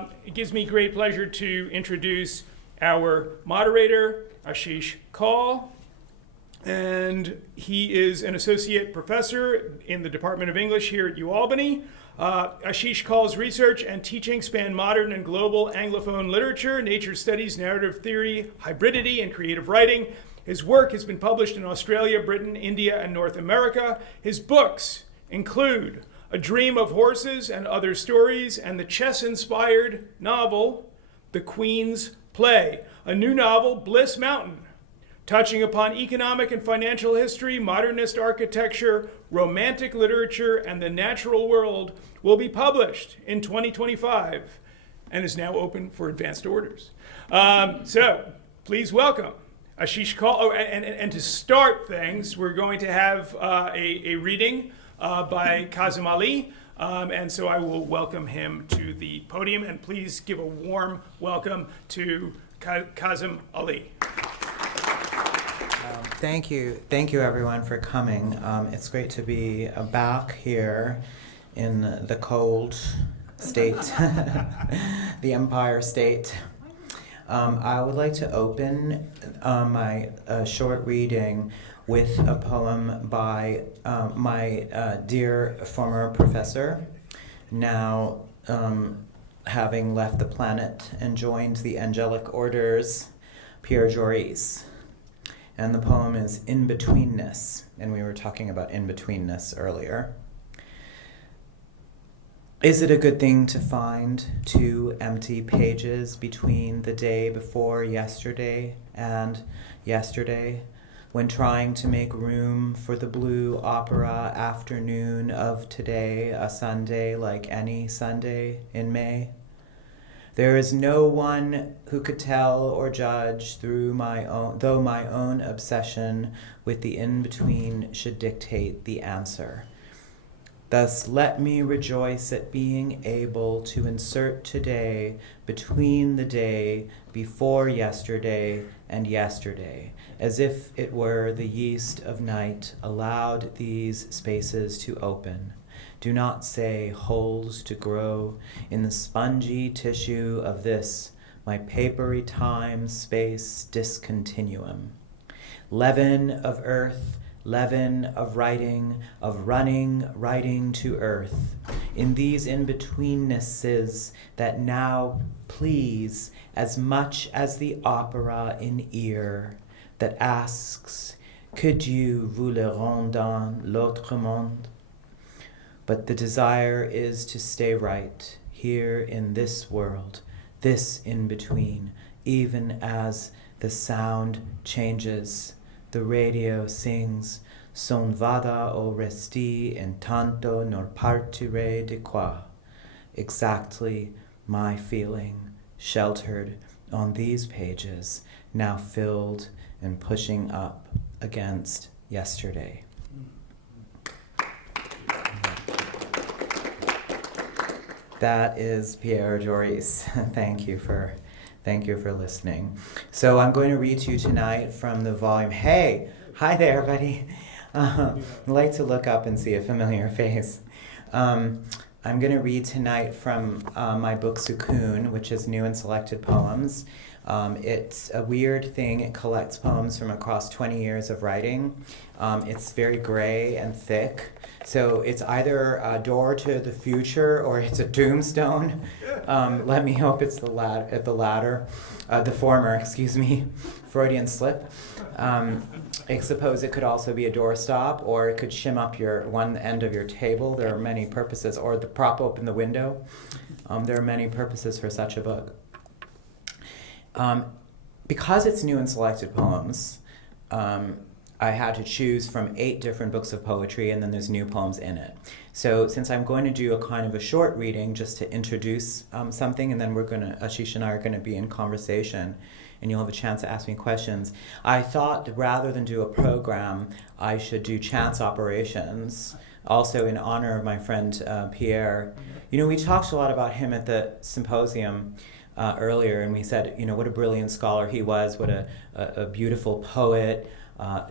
It gives me great pleasure to introduce our moderator, Aashish Kaul. And he is an associate professor in the Department of English here at UAlbany. Aashish Kaul's research and teaching span modern and global Anglophone literature, nature studies, narrative theory, hybridity, and creative writing. His work has been published in Australia, Britain, India, and North America. His books include A Dream of Horses and Other Stories, and the chess-inspired novel, The Queen's Play, a new novel, Bliss Mountain, touching upon economic and financial history, modernist architecture, romantic literature, and the natural world, will be published in 2025 and is now open for advanced orders. So please welcome Aashish Kaul. Oh, and to start things, we're going to have a reading by Kazim Ali, and so I will welcome him to the podium, and please give a warm welcome to Kazim Ali. Thank you everyone for coming. It's great to be back here in the cold state, the Empire State. I would like to open my short reading with a poem by my dear former professor, now having left the planet and joined the angelic orders, Pierre Joris. And the poem is In-Betweenness, and we were talking about in-betweenness earlier. Is it a good thing to find two empty pages between the day before yesterday and yesterday, when trying to make room for the blue opera afternoon of today, a Sunday like any Sunday in May? There is no one who could tell or judge though my own obsession with the in-between should dictate the answer. Thus, let me rejoice at being able to insert today between the day before yesterday and yesterday, as if it were the yeast of night allowed these spaces to open. Do not say holes to grow in the spongy tissue of this, my papery time-space discontinuum. Leaven of earth, leaven of writing, of running, writing to earth. In these in-betweennesses that now please as much as the opera in ear that asks, que Dieu vous le rende dans l'autre monde? But the desire is to stay right here in this world, this in-between, even as the sound changes. The radio sings, son vada o resti in tanto nor partire di qua. Exactly my feeling, sheltered on these pages, now filled and pushing up against yesterday. That is Pierre Joris. Thank you for listening. So I'm going to read to you tonight from the volume. Hey, hi there, buddy. I'd like to look up and see a familiar face. I'm going to read tonight from my book Sukun, which is new and selected poems. It's a weird thing. It collects poems from across 20 years of writing. It's very gray and thick. So it's either a door to the future or it's a tombstone. Let me hope it's the latter. The former, excuse me. Freudian slip. I suppose it could also be a doorstop, or it could shim up one end of your table. There are many purposes. Or the prop open the window. There are many purposes for such a book. Because it's new and selected poems, I had to choose from 8 different books of poetry, and then there's new poems in it. So since I'm going to do a kind of a short reading just to introduce something, and then Aashish and I are going to be in conversation, and you'll have a chance to ask me questions, I thought rather than do a program, I should do chance operations, also in honor of my friend Pierre. You know, we talked a lot about him at the symposium earlier, and we said, you know, what a brilliant scholar he was, what a beautiful poet,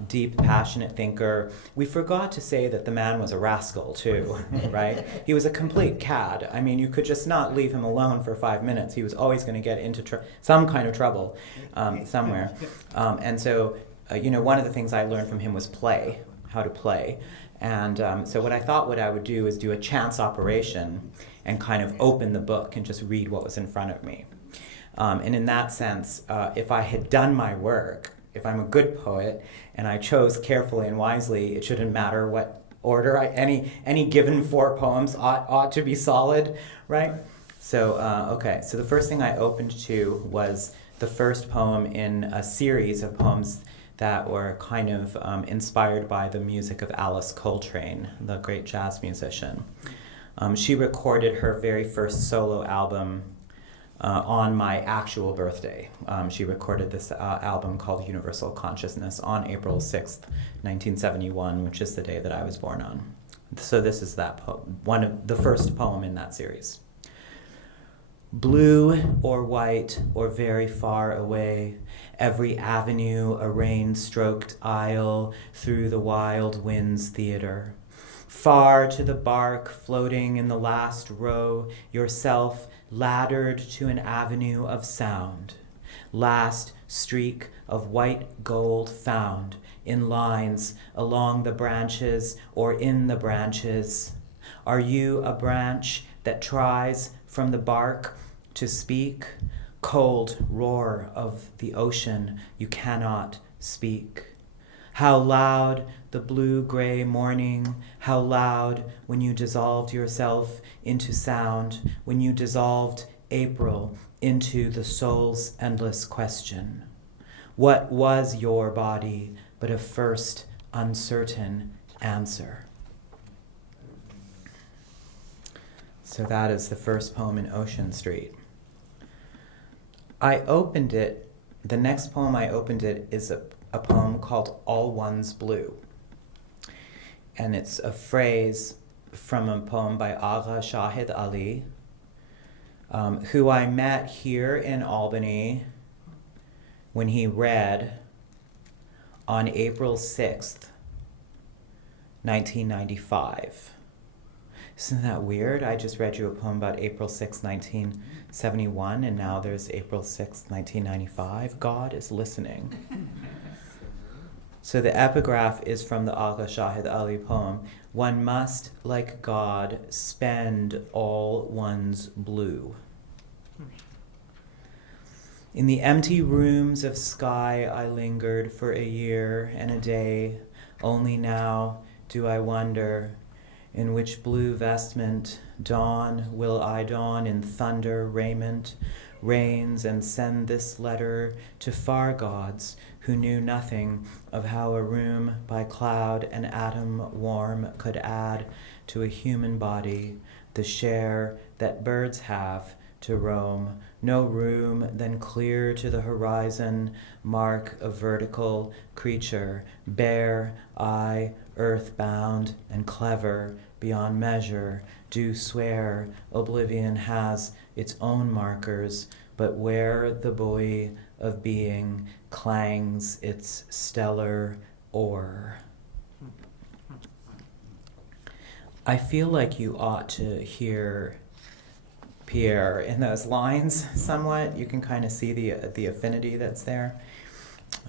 deep, passionate thinker. We forgot to say that the man was a rascal, too, right? He was a complete cad. I mean, you could just not leave him alone for 5 minutes. He was always going to get into some kind of trouble somewhere. And so, one of the things I learned from him was play, how to play. And so what I would do is do a chance operation and kind of open the book and just read what was in front of me. And in that sense, if I had done my work, if I'm a good poet and I chose carefully and wisely, it shouldn't matter what order. Any given 4 poems ought to be solid, right? So, so the first thing I opened to was the first poem in a series of poems that were kind of inspired by the music of Alice Coltrane, the great jazz musician. She recorded her very first solo album on my actual birthday. She recorded this album called Universal Consciousness on April 6th, 1971, which is the day that I was born on. So this is that one of the first poem in that series. Blue or white or very far away, every avenue a rain-stroked aisle through the wild wind's theater. Far to the bark floating in the last row, yourself laddered to an avenue of sound. Last streak of white gold found in lines along the branches or in the branches. Are you a branch that tries from the bark to speak? Cold roar of the ocean, you cannot speak. How loud the blue-gray morning, how loud when you dissolved yourself into sound, when you dissolved April into the soul's endless question. What was your body but a first uncertain answer? So that is the first poem in Ocean Street. I opened it, the next poem I opened it is a poem called All One's Blue. And it's a phrase from a poem by Kazim Ali, who I met here in Albany when he read on April 6th, 1995. Isn't that weird? I just read you a poem about April 6, 1971, and now there's April 6, 1995. God is listening. So the epigraph is from the Kazim Ali poem. One must, like God, spend all one's blue. In the empty rooms of sky I lingered for a year and a day. Only now do I wonder, in which blue vestment dawn will I dawn in thunder raiment, rains and send this letter to far gods who knew nothing of how a room by cloud and atom warm could add to a human body the share that birds have to roam. No room then clear to the horizon, mark a vertical creature, bare, I, earthbound and clever, beyond measure, do swear oblivion has its own markers, but where the buoy of being clangs its stellar oar. I feel like you ought to hear Pierre in those lines somewhat. You can kind of see the affinity that's there.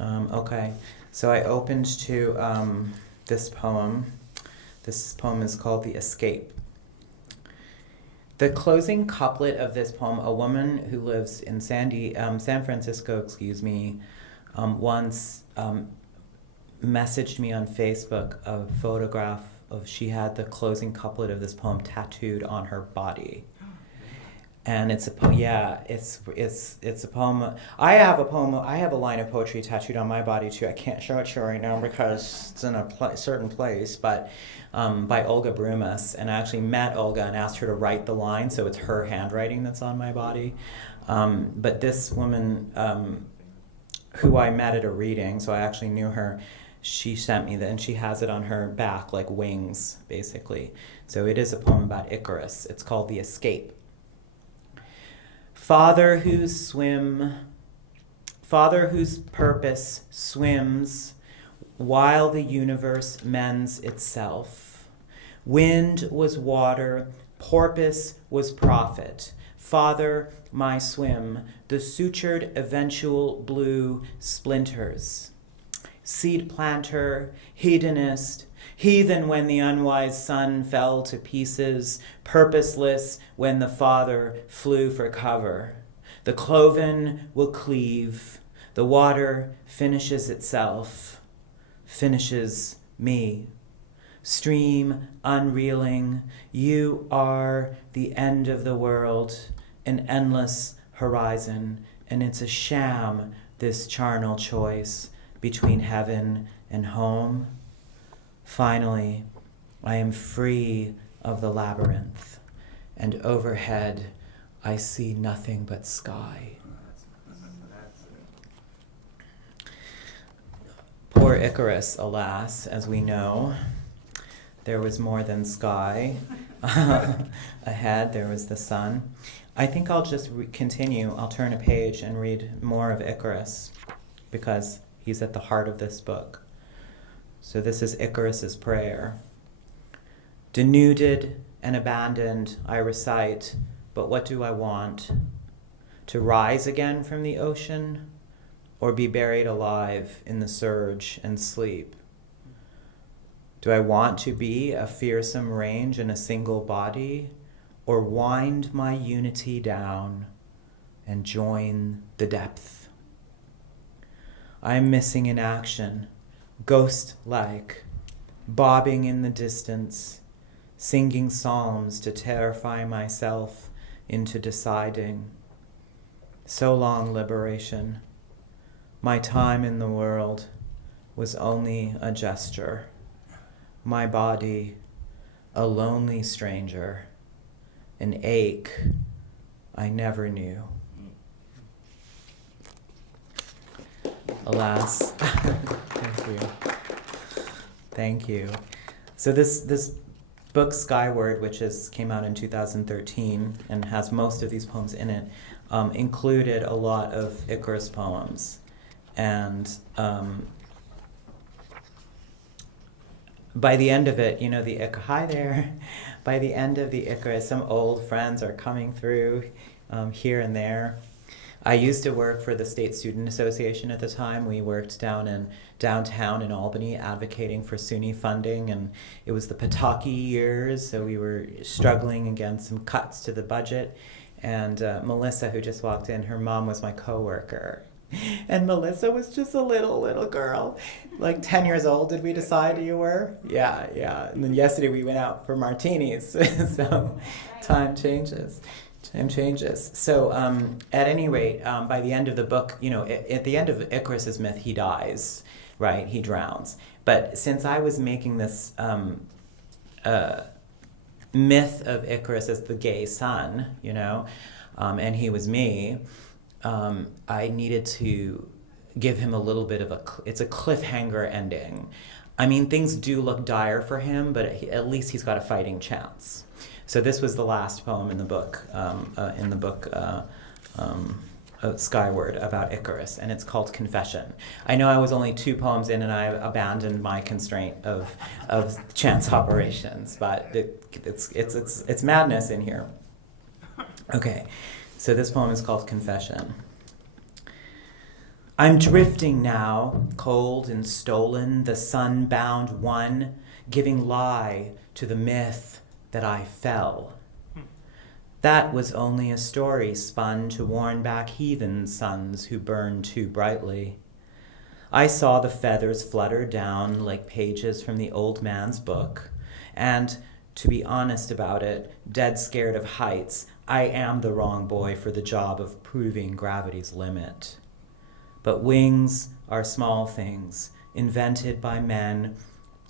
Okay, so I opened to this poem. This poem is called The Escape. The closing couplet of this poem, a woman who lives in San Francisco, once messaged me on Facebook a photograph of, she had the closing couplet of this poem tattooed on her body. And it's a poem, it's a poem. I have a line of poetry tattooed on my body too. I can't show it to you right now because it's in a certain place, but by Olga Brumas. And I actually met Olga and asked her to write the line, so it's her handwriting that's on my body. But this woman, who I met at a reading, so I actually knew her, she sent me that, and she has it on her back like wings, basically. So it is a poem about Icarus. It's called The Escape. Father whose purpose swims while the universe mends itself. Wind was water, porpoise was prophet. Father, my swim, the sutured eventual blue splinters. Seed planter, hedonist, heathen when the unwise son fell to pieces, purposeless when the father flew for cover. The cloven will cleave, the water finishes itself, finishes me. Stream unreeling, you are the end of the world, an endless horizon, and it's a sham, this charnel choice between heaven and home. Finally, I am free of the labyrinth, and overhead I see nothing but sky. Poor Icarus, alas, as we know, there was more than sky. Ahead, there was the sun. I think I'll just continue. I'll turn a page and read more of Icarus, because he's at the heart of this book. So this is Icarus's prayer. Denuded and abandoned, I recite, but what do I want? To rise again from the ocean, or be buried alive in the surge and sleep? Do I want to be a fearsome range in a single body, or wind my unity down and join the depth? I am missing in action, ghost-like, bobbing in the distance, singing psalms to terrify myself into deciding. So long, liberation. My time in the world was only a gesture. My body, a lonely stranger, an ache I never knew. Alas, thank you. So this book, Skyward, which came out in 2013 and has most of these poems in it, included a lot of Icarus poems. And by the end of it, hi there. By the end of the Icarus, some old friends are coming through here and there. I used to work for the State Student Association at the time. We worked downtown in Albany advocating for SUNY funding, and it was the Pataki years, so we were struggling against some cuts to the budget. And Melissa, who just walked in, her mom was my coworker. And Melissa was just a little girl, like 10 years old, did we decide you were? Yeah. And then yesterday we went out for martinis, so time changes. So at any rate, by the end of the book, at the end of Icarus's myth, he dies, right? He drowns. But since I was making this myth of Icarus as the gay son, and he was me, I needed to give him a little bit of it's a cliffhanger ending. I mean, things do look dire for him, but at least he's got a fighting chance. So this was the last poem in the book, Skyward, about Icarus, and it's called Confession. I know I was only 2 poems in and I abandoned my constraint of chance operations, but it's madness in here. Okay, so this poem is called Confession. I'm drifting now, cold and stolen, the sun-bound one, giving lie to the myth that I fell. That was only a story spun to warn back heathen suns who burned too brightly. I saw the feathers flutter down like pages from the old man's book, and, to be honest about it, dead scared of heights, I am the wrong boy for the job of proving gravity's limit. But wings are small things, invented by men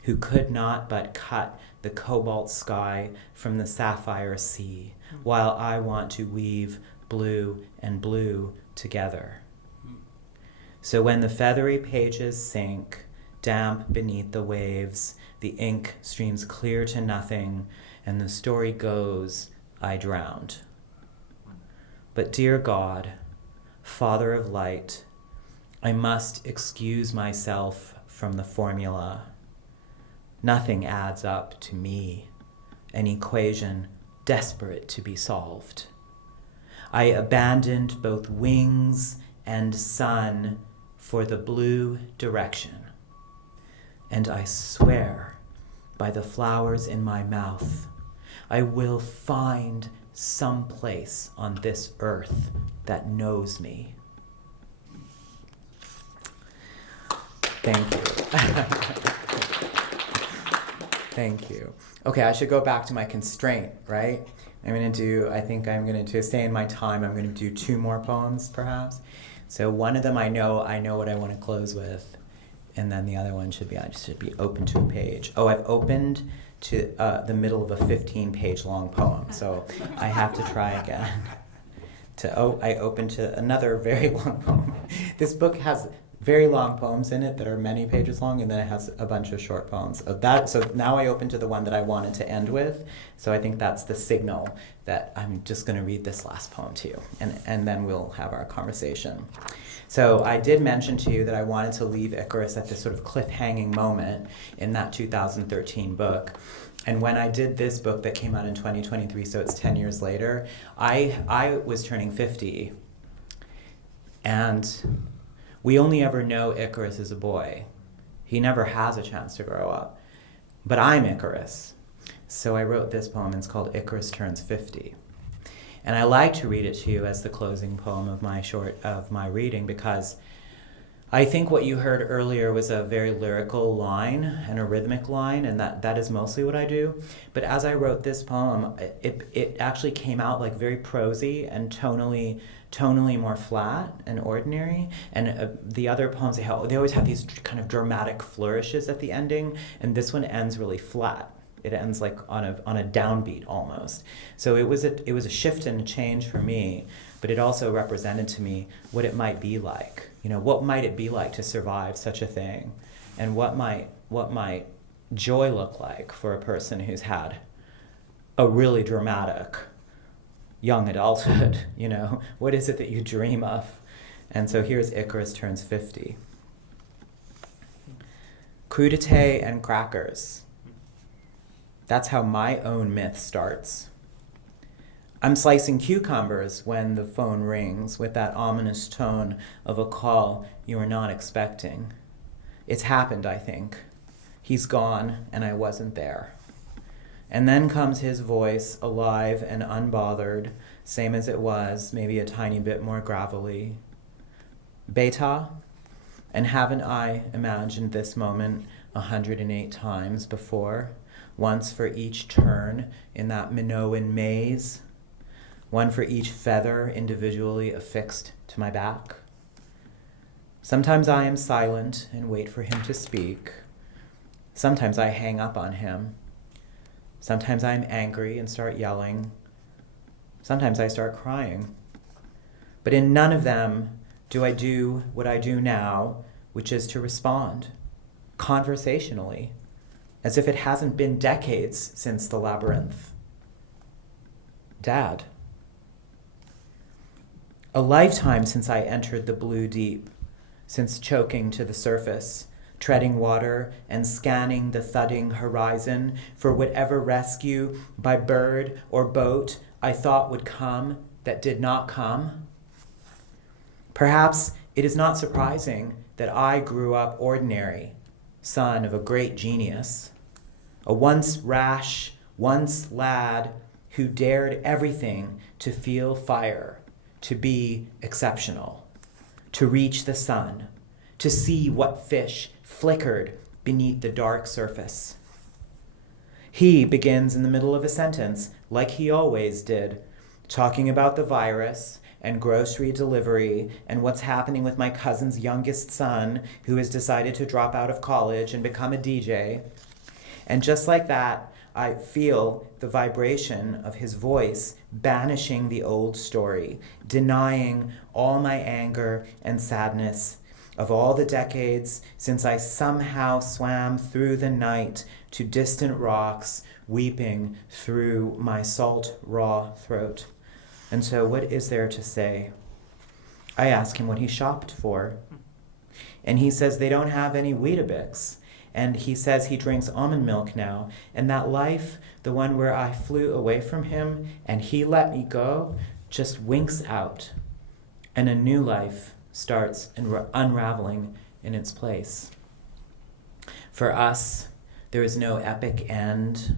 who could not but cut the cobalt sky from the sapphire sea, while I want to weave blue and blue together. So when the feathery pages sink, damp beneath the waves, the ink streams clear to nothing, and the story goes, I drowned. But dear God, Father of light, I must excuse myself from the formula. Nothing adds up to me, an equation desperate to be solved. I abandoned both wings and sun for the blue direction. And I swear by the flowers in my mouth, I will find some place on this earth that knows me. Thank you. Thank you. Okay, I should go back to my constraint, right? To stay in my time, I'm going to do 2 more poems, perhaps. So one of them I know what I want to close with, and then the other one should be open to a page. Oh, I've opened to the middle of a 15-page long poem, so I have to try again. I opened to another very long poem. This book has very long poems in it that are many pages long, and then it has a bunch of short poems. So now I open to the one that I wanted to end with, so I think that's the signal that I'm just going to read this last poem to you, and then we'll have our conversation. So I did mention to you that I wanted to leave Icarus at this sort of cliffhanging moment in that 2013 book. And when I did this book that came out in 2023, so it's 10 years later, I was turning 50, and we only ever know Icarus as a boy. He never has a chance to grow up. But I'm Icarus. So I wrote this poem, and it's called Icarus Turns 50. And I like to read it to you as the closing poem of my reading, because I think what you heard earlier was a very lyrical line and a rhythmic line, and that is mostly what I do. But as I wrote this poem, it actually came out like very prosy and tonally more flat and ordinary. And the other poems, they always have these kind of dramatic flourishes at the ending, and this one ends really flat. It ends like on a downbeat almost. So it was a shift and a change for me, but it also represented to me what it might be like. What might it be like to survive such a thing, and what might joy look like for a person who's had a really dramatic young adulthood. What is it that you dream of? And so here's Icarus Turns 50. Crudité and crackers. That's how my own myth starts. I'm slicing cucumbers when the phone rings with that ominous tone of a call you are not expecting. It's happened, I think. He's gone, and I wasn't there. And then comes his voice, alive and unbothered, same as it was, maybe a tiny bit more gravelly. Beta? And haven't I imagined this moment 108 times before? Once for each turn in that Minoan maze, one for each feather individually affixed to my back. Sometimes I am silent and wait for him to speak. Sometimes I hang up on him. Sometimes I'm angry and start yelling. Sometimes I start crying. But in none of them do I do what I do now, which is to respond conversationally, as if it hasn't been decades since the labyrinth. Dad. A lifetime since I entered the blue deep, since choking to the surface, treading water and scanning the thudding horizon for whatever rescue by bird or boat I thought would come that did not come. Perhaps it is not surprising that I grew up ordinary, son of a great genius, a once rash, once lad who dared everything to feel fire, to be exceptional, to reach the sun, to see what fish flickered beneath the dark surface. He begins in the middle of a sentence, like he always did, talking about the virus and grocery delivery and what's happening with my cousin's youngest son, who has decided to drop out of college and become a DJ. And just like that, I feel the vibration of his voice banishing the old story, denying all my anger and sadness of all the decades since I somehow swam through the night to distant rocks, weeping through my salt, raw throat. And so what is there to say? I ask him what he shopped for. And he says they don't have any Weetabix. And he says he drinks almond milk now. And that life, the one where I flew away from him and he let me go, just winks out. And a new life starts unraveling in its place. For us, there is no epic end,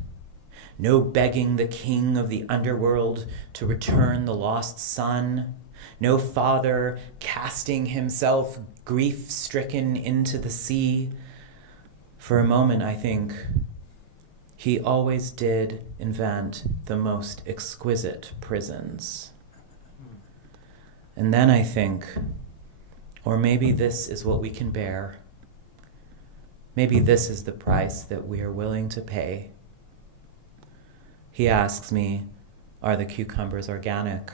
no begging the king of the underworld to return the lost son, no father casting himself grief-stricken into the sea. For a moment, I think, he always did invent the most exquisite prisons. And then I think, or maybe this is what we can bear. Maybe this is the price that we are willing to pay. He asks me, are the cucumbers organic?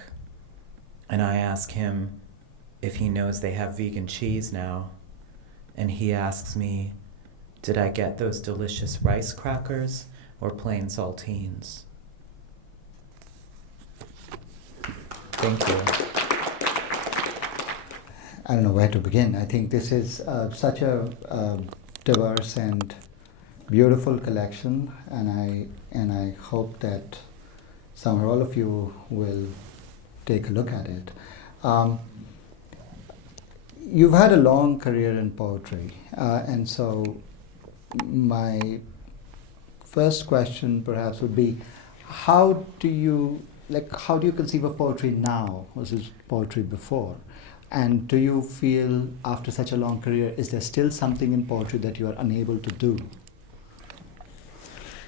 And I ask him if he knows they have vegan cheese now. And he asks me, did I get those delicious rice crackers or plain saltines? Thank you. I don't know where to begin. I think this is such a diverse and beautiful collection, and I hope that some or all of you will take a look at it. You've had a long career in poetry, and so my first question perhaps would be, how do you conceive of poetry now versus poetry before? And do you feel after such a long career, is there still something in poetry that you are unable to do?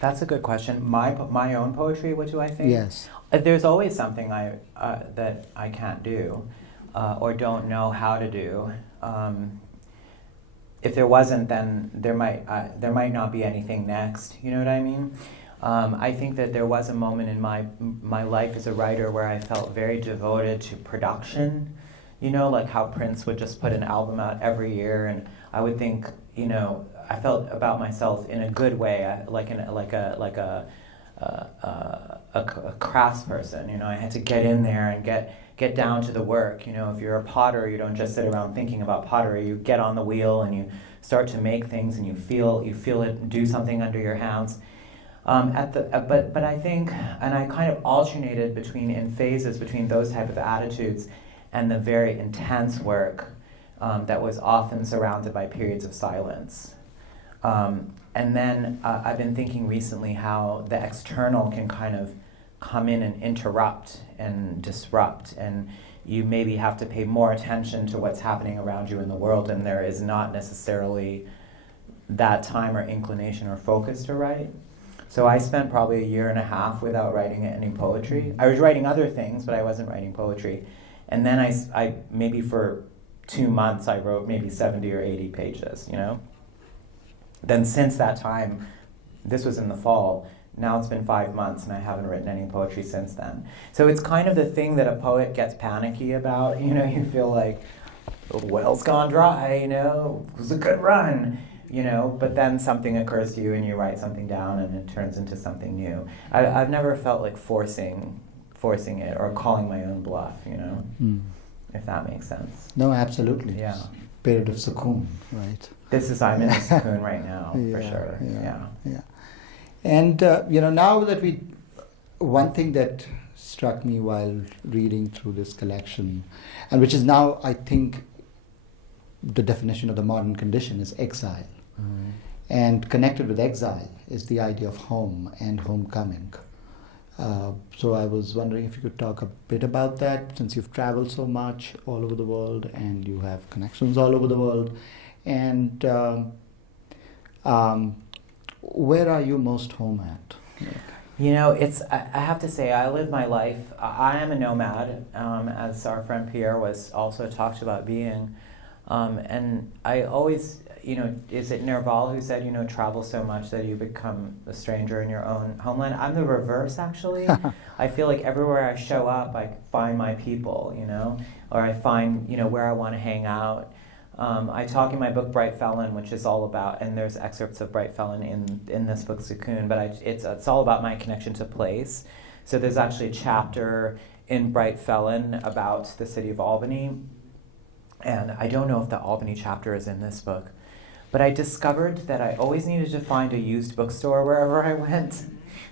That's a good question. My own poetry, what do I think? Yes. There's always something that I can't do or don't know how to do. If there wasn't, then there might not be anything next. You know what I mean? I think that there was a moment in my life as a writer where I felt very devoted to production. You know, like how Prince would just put an album out every year, and I would think, you know, I felt about myself in a good way, like a craftsperson. You know, I had to get in there and get down to the work. You know, if you're a potter, you don't just sit around thinking about pottery. You get on the wheel and you start to make things, and you feel it do something under your hands. But I think, and I kind of alternated in phases between those type of attitudes and the very intense work that was often surrounded by periods of silence. And then I've been thinking recently how the external can kind of come in and interrupt and disrupt, and you maybe have to pay more attention to what's happening around you in the world, and there is not necessarily that time or inclination or focus to write. So I spent probably 1.5 years without writing any poetry. I was writing other things, but I wasn't writing poetry. And then I maybe for 2 months I wrote maybe 70 or 80 pages, you know? Then since that time, this was in the fall, now it's been 5 months and I haven't written any poetry since then. So it's kind of the thing that a poet gets panicky about, you know, you feel like, the well's gone dry, you know, it was a good run, you know, but then something occurs to you and you write something down and it turns into something new. I've never felt like forcing it or calling my own bluff, you know, if that makes sense. No, absolutely. Yeah. Period of Sukun, right? I'm in a Sukun right now, for sure. Yeah. And, you know, now that one thing that struck me while reading through this collection, and which is now, I think, the definition of the modern condition is exile. Mm. And connected with exile is the idea of home and homecoming. So I was wondering if you could talk a bit about that, since you've traveled so much all over the world and you have connections all over the world. And where are you most home at? You know, I have to say, I live my life, I am a nomad, as our friend Pierre was also talked about being. And I always, you know, is it Nerval who said, you know, travel so much that you become a stranger in your own homeland? I'm the reverse, actually. I feel like everywhere I show up, I find my people, you know, or I find, you know, where I want to hang out. I talk in my book Bright Felon, which is all about, and there's excerpts of Bright Felon in this book Sukun, but it's all about my connection to place. So there's actually a chapter in Bright Felon about the city of Albany. And I don't know if the Albany chapter is in this book, but I discovered that I always needed to find a used bookstore wherever I went.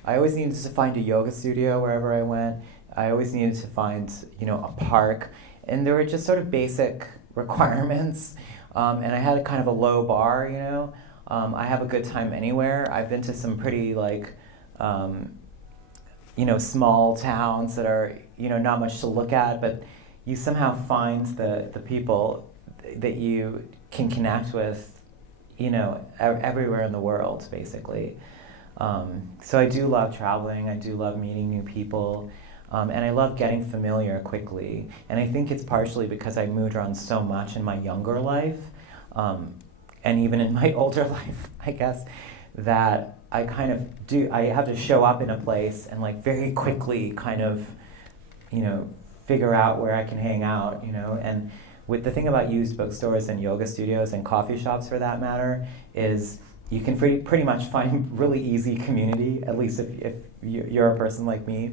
I always needed to find a yoga studio wherever I went. I always needed to find, a park. And there were just sort of basic requirements. And I had a kind of a low bar, I have a good time anywhere. I've been to some pretty, small towns that are, not much to look at, but you somehow find the people that you can connect with, everywhere in the world, basically. So I do love traveling. I do love meeting new people. And I love getting familiar quickly. And I think it's partially because I moved around so much in my younger life, and even in my older life, I guess, that I have to show up in a place and very quickly kind of, figure out where I can hang out, and with the thing about used bookstores and yoga studios and coffee shops for that matter is you can pretty much find really easy community, at least if you're a person like me.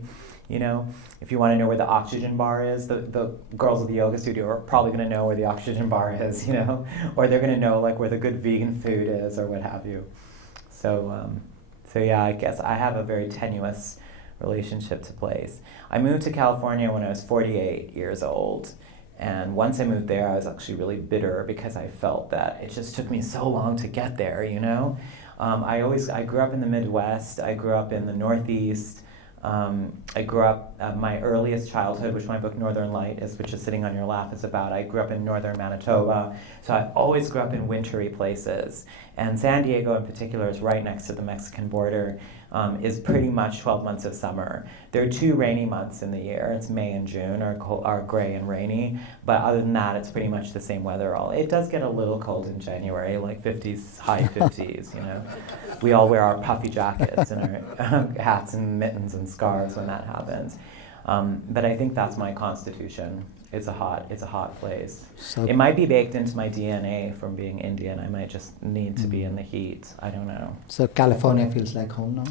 If you want to know where the oxygen bar is, the girls at the yoga studio are probably going to know where the oxygen bar is, or they're going to know where the good vegan food is or what have you. So yeah, I guess I have a very tenuous relationship to place. I moved to California when I was 48 years old. And once I moved there, I was actually really bitter because I felt that it just took me so long to get there, I grew up in the Midwest. I grew up in the Northeast. I grew up, my earliest childhood, which my book Northern Light is, which is sitting on your lap, is about. I grew up in northern Manitoba, so I always grew up in wintry places. And San Diego in particular is right next to the Mexican border, is pretty much 12 months of summer. There are 2 rainy months in the year. It's May and June are gray and rainy, but other than that, it's pretty much the same weather. It does get a little cold in January, 50s, high 50s, We all wear our puffy jackets and our hats and mittens and scarves when that happens. But I think that's my constitution. It's a hot place. So it might be baked into my DNA from being Indian. I might just need to be in the heat. I don't know. So California feels like home now?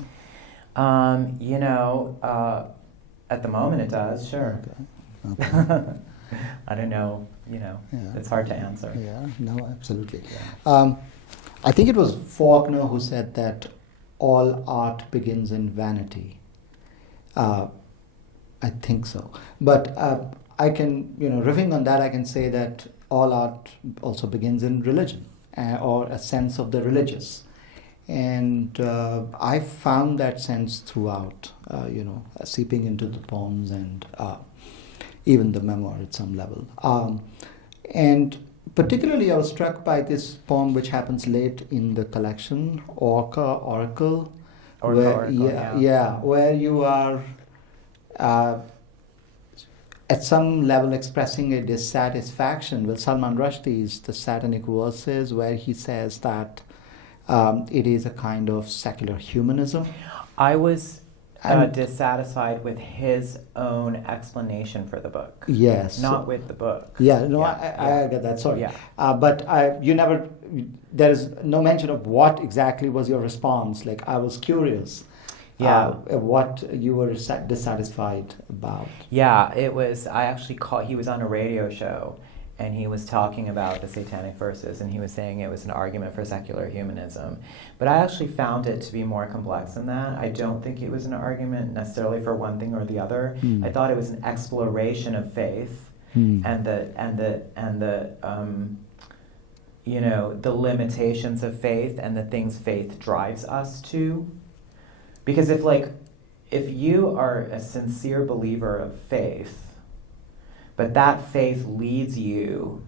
At the moment it does, sure. Okay. I don't know, Yeah. It's hard to answer. Yeah, no, absolutely. Yeah. I think it was Faulkner who said that all art begins in vanity. I think so. But I can, riffing on that, I can say that all art also begins in religion or a sense of the religious. And I found that sense throughout, seeping into the poems and even the memoir at some level. And particularly I was struck by this poem which happens late in the collection, Oracle. Where you are at some level expressing a dissatisfaction with Salman Rushdie's The Satanic Verses, where he says that it is a kind of secular humanism. I was dissatisfied with his own explanation for the book. Yes. Not with the book. Yeah, no, I get that, sorry. Yeah. But there is no mention of what exactly was your response. I was curious. What you were dissatisfied about. Yeah, it was, he was on a radio show and he was talking about the Satanic Verses and he was saying it was an argument for secular humanism. But I actually found it to be more complex than that. I don't think it was an argument necessarily for one thing or the other. I thought it was an exploration of faith and the limitations of faith and the things faith drives us to. Because if you are a sincere believer of faith, but that faith leads you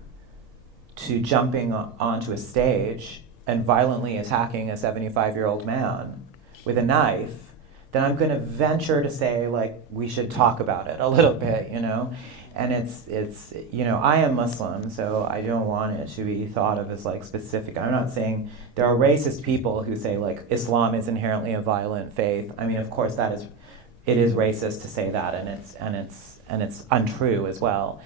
to jumping onto a stage and violently attacking a 75-year-old man with a knife, then I'm going to venture to say, we should talk about it a little bit, And it's I am Muslim, so I don't want it to be thought of as specific. I'm not saying there are racist people who say Islam is inherently a violent faith. I mean, of course it is racist to say that, and it's untrue as well.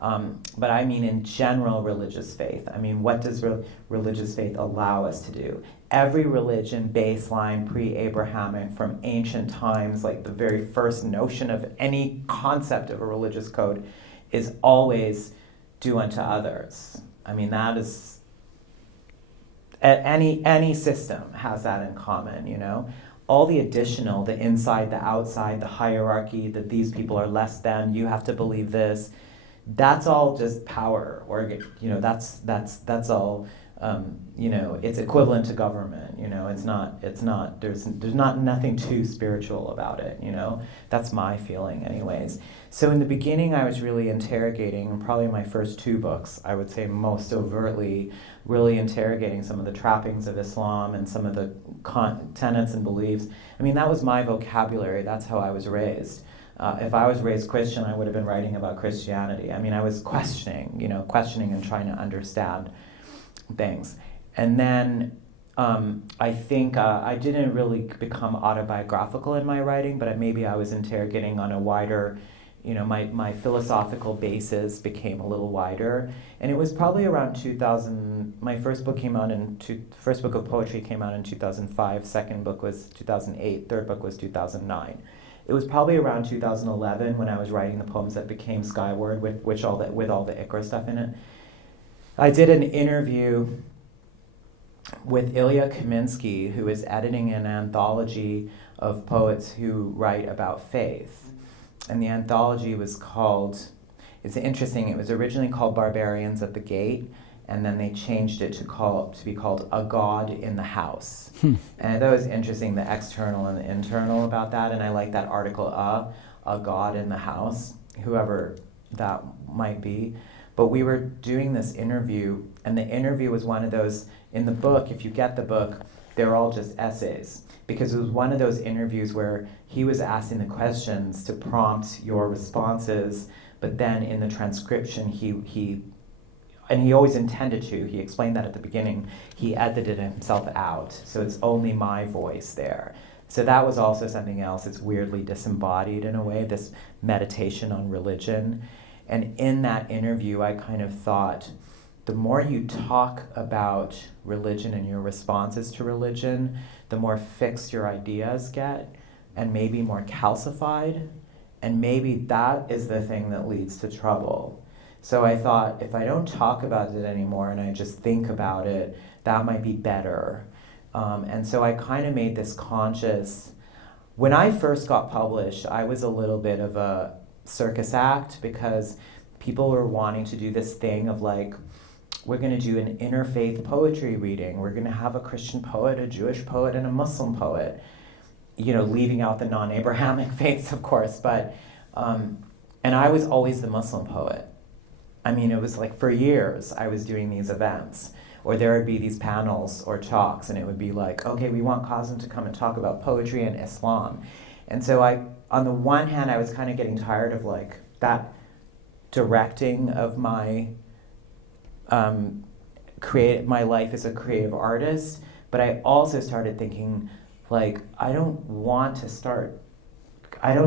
But I mean, in general, religious faith. I mean, what does religious faith allow us to do? Every religion, baseline, pre-Abrahamic, from ancient times, the very first notion of any concept of a religious code is always do unto others. I mean, that is, any system has that in common, you know? All the additional, the inside, the outside, the hierarchy, that these people are less than, you have to believe this, that's all just power, or, you know, that's all, you know, it's equivalent to government, you know, it's not, there's nothing too spiritual about it, you know, that's my feeling anyways. So in the beginning I was really interrogating, probably my first 2 books, I would say most overtly, really interrogating some of the trappings of Islam and some of the tenets and beliefs. I mean, that was my vocabulary, that's how I was raised. If I was raised Christian, I would have been writing about Christianity. I mean, I was questioning and trying to understand things. And then I think I didn't really become autobiographical in my writing, but maybe I was interrogating on a wider, you know, my philosophical basis became a little wider. And it was probably around 2000, my first book first book of poetry came out in 2005, second book was 2008, third book was 2009. It was probably around 2011 when I was writing the poems that became Skyward, with all the Iqra stuff in it. I did an interview with Ilya Kaminsky, who is editing an anthology of poets who write about faith. And the anthology was called, it's interesting, it was originally called Barbarians at the Gate, and then they changed it to be called A God in the House. And I thought it was interesting, the external and the internal about that, and I like that article, A God in the House, whoever that might be. But we were doing this interview, and the interview was one of those, in the book, if you get the book, they're all just essays. Because it was one of those interviews where he was asking the questions to prompt your responses, but then in the transcription, he always intended to, he explained that at the beginning, he edited himself out, so it's only my voice there. So that was also something else, it's weirdly disembodied in a way, this meditation on religion. And in that interview, I kind of thought, the more you talk about religion and your responses to religion, the more fixed your ideas get, and maybe more calcified, and maybe that is the thing that leads to trouble. So I thought, if I don't talk about it anymore and I just think about it, that might be better. And so I kind of made this conscious. When I first got published, I was a little bit of a circus act, because people were wanting to do this thing of like, we're going to do an interfaith poetry reading. We're going to have a Christian poet, a Jewish poet, and a Muslim poet. You know, leaving out the non-Abrahamic faiths, of course. But and I was always the Muslim poet. I mean, it was like for years I was doing these events, or there would be these panels or talks, and it would be like, okay, we want Kazim to come and talk about poetry and Islam. And so on the one hand, I was kind of getting tired of like that directing of my my life as a creative artist, but I also started thinking, like, I don't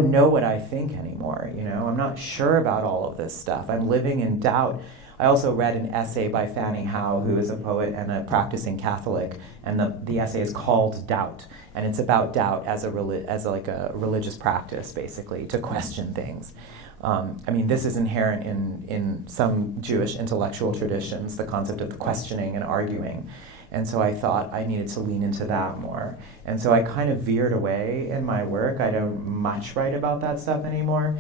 know what I think anymore, you know? I'm not sure about all of this stuff. I'm living in doubt. I also read an essay by Fanny Howe, who is a poet and a practicing Catholic, and the essay is called Doubt, and it's about doubt as a religious practice, basically, to question things. I mean, this is inherent in some Jewish intellectual traditions, the concept of questioning and arguing. And so I thought I needed to lean into that more. And so I kind of veered away in my work. I don't much write about that stuff anymore.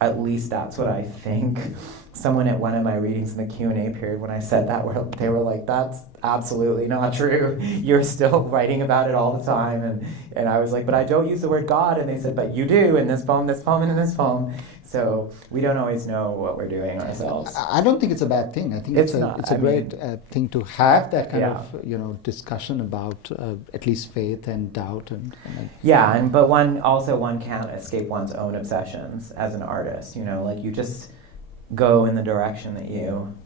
At least that's what I think. Someone at one of my readings in the Q&A period, when I said that, they were like, that's absolutely not true. You're still writing about it all the time. And I was like, but I don't use the word God. And they said, but you do in this poem, and in this poem. So we don't always know what we're doing ourselves. I don't think it's a bad thing. I think it's a great thing to have that kind of discussion about at least faith and doubt but one can't escape one's own obsessions as an artist. You know, like you just go in the direction that you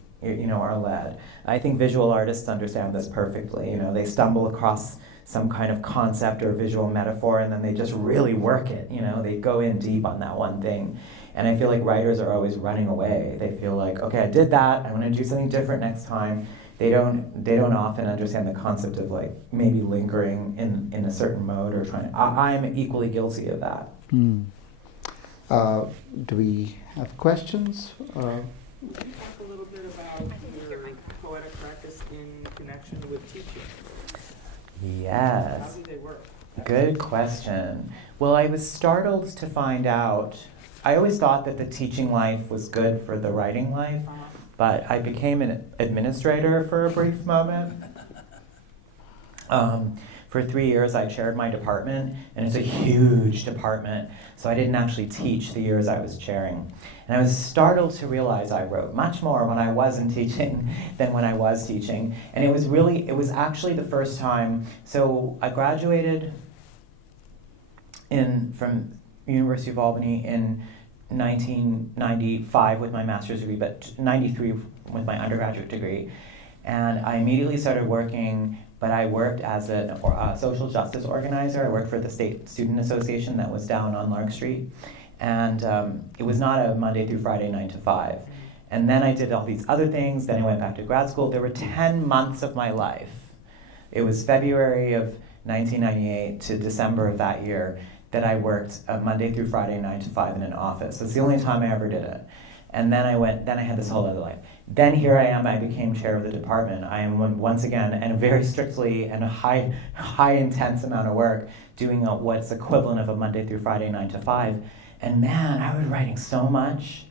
are led. I think visual artists understand this perfectly. You know, they stumble across some kind of concept or visual metaphor, and then they just really work it. You know, they go in deep on that one thing. And I feel like writers are always running away. They feel like, okay, I did that. I want to do something different next time. They don't often understand the concept of like maybe lingering in a certain mode or trying. I'm equally guilty of that. Do we have questions? Can you talk a little bit with teaching? Yes. How do they work? Good question. Well, I was startled to find out. I always thought that the teaching life was good for the writing life, but I became an administrator for a brief moment. For 3 years, I chaired my department, and it's a huge department, so I didn't actually teach the years I was chairing. And I was startled to realize I wrote much more when I wasn't teaching than when I was teaching. And it was actually the first time. So I graduated from University of Albany in 1995 with my master's degree, but 93 with my undergraduate degree. And I immediately started working, but I worked as a social justice organizer. I worked for the State Student Association that was down on Lark Street. And it was not a Monday through Friday 9 to 5. And then I did all these other things. Then I went back to grad school. There were 10 months of my life. It was February of 1998 to December of that year that I worked Monday through Friday 9 to 5 in an office. It's the only time I ever did it. And then I had this whole other life. Then here I am, I became chair of the department. I am once again, and very strictly, and a high intense amount of work, doing what's equivalent of a Monday through Friday 9 to 5. And man, I was writing so much.